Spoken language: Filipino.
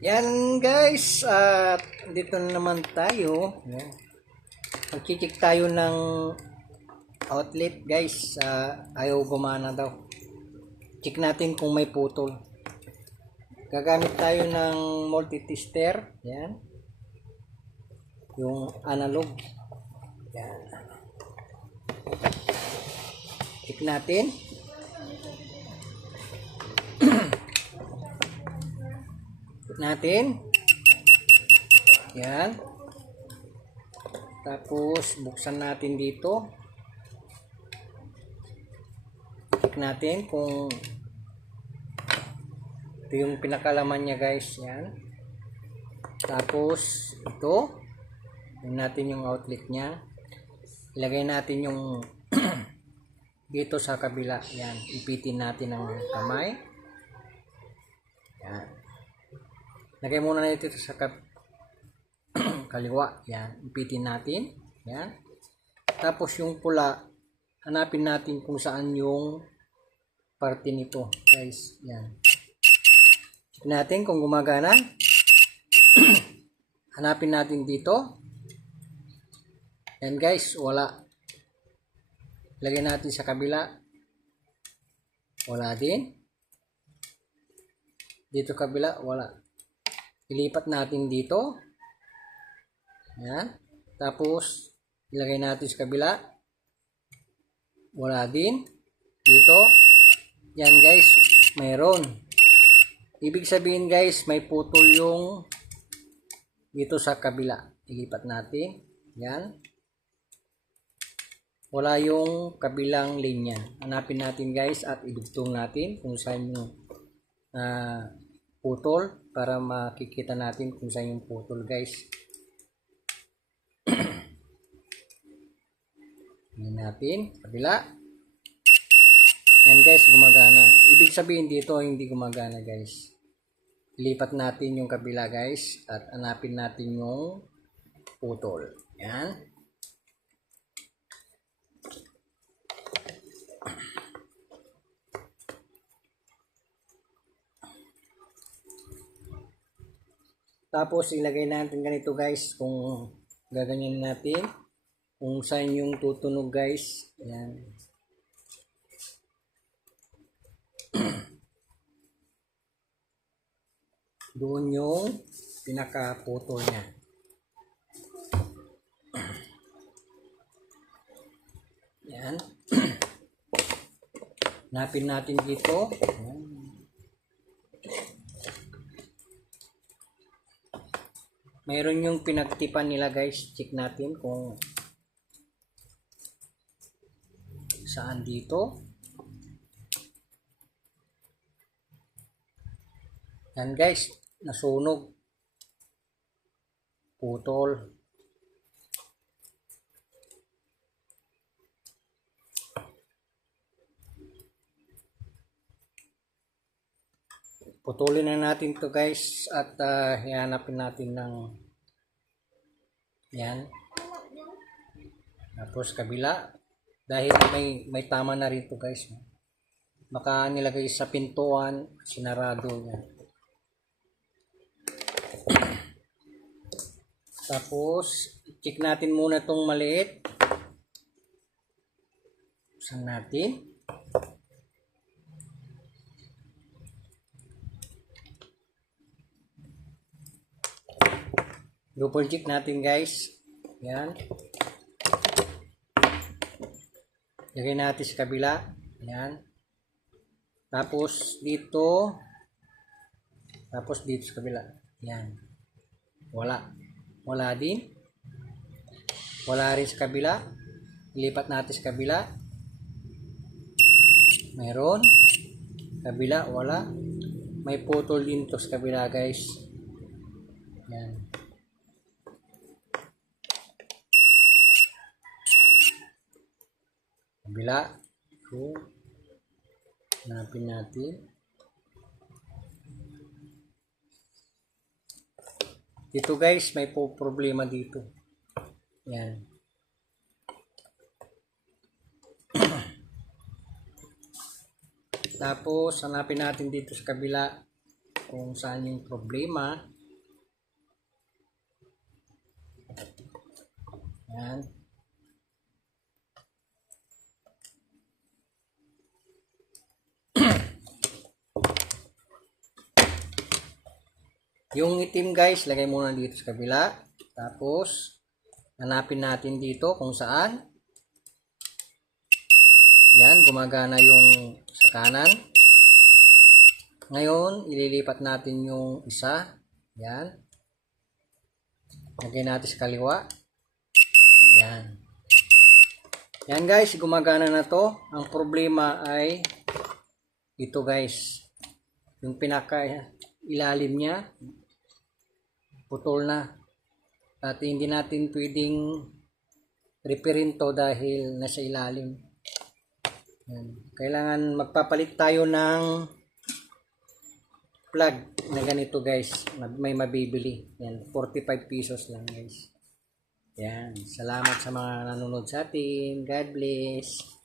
Yan guys, at dito na naman tayo. Yan. Mag-check tayo ng outlet guys. Ayaw gumana daw. Check natin kung may putol. Gagamit tayo ng multi-tester. Yan. Yung analog. Yan. Check natin. Yan. Tapos buksan natin dito. Check natin kung ito yung pinakalaman niya guys. Yan. Tapos ito, yun natin yung outlet niya. Ilagay natin yung dito sa kabila. Yan. Ipitin natin ang kamay. Yan. Lagay muna natin ito sa kaliwa. Yan. Ipitin natin. Yan. Tapos yung pula, hanapin natin kung saan yung parte nito. Guys. Yan. Check natin kung gumagana. Hanapin natin dito. Yan guys. Wala. Lagay natin sa kabila. Wala din. Dito kabila. Wala. Ilipat natin dito. Yan. Tapos, ilagay natin sa kabila. Wala din. Dito. Yan guys. Mayroon. Ibig sabihin guys, may putol yung dito sa kabila. Ilipat natin. Yan. Wala yung kabilang linya. Hanapin natin guys at idugtong natin kung saan yung putol para makikita natin kung saan yung putol guys. Tingnan natin kabila. Yan guys, gumagana. Ibig sabihin dito hindi gumagana guys. Ilipat natin yung kabila guys at hanapin natin yung putol. Yan. Tapos ilagay natin ganito guys kung gaganyan natin kung saan yung tutunog guys. Yan. Doon yung pinakaputol niya. Yan. Hanapin natin dito. Yan. Mayroon yung pinagtipan nila guys. Check natin kung saan dito. Yan guys. Nasunog. Putol. Putulin na natin to guys at hihanapin natin ng yan. Tapos kabila dahil may tama na rin to guys. Baka nilagay sa pintuan, sinarado yan. Tapos check natin muna tong maliit. Buksan natin. Double check natin guys. Yan. Lagay natin sa kabila. Yan. Tapos dito. Tapos dito sa kabila. Yan. Wala. Wala din. Wala rin sa kabila. Ilipat natin sa kabila. Mayroon. Kabila. Wala. May putol din to sa kabila guys. Yan. Kabila. So, hanapin natin. Dito guys, may problema dito. Yan. Tapos, hanapin natin dito sa kabila. kung saan yung problema. Yan. Yung itim guys, lagay muna dito sa kabila. Tapos, hanapin natin dito kung saan. Yan, gumagana yung sa kanan. Ngayon, ililipat natin yung isa. Yan. Lagay natin sa kaliwa. Yan. Yan guys, gumagana na to. Ang problema ay ito guys. Yung pinaka ilalim niya, putol na. At hindi natin pwedeng repairin to dahil nasa ilalim. Yan. Kailangan magpapalit tayo ng plug na ganito guys. May mabibili. Yan, 45 pesos lang guys. Yan. Salamat sa mga nanonood sa atin. God bless.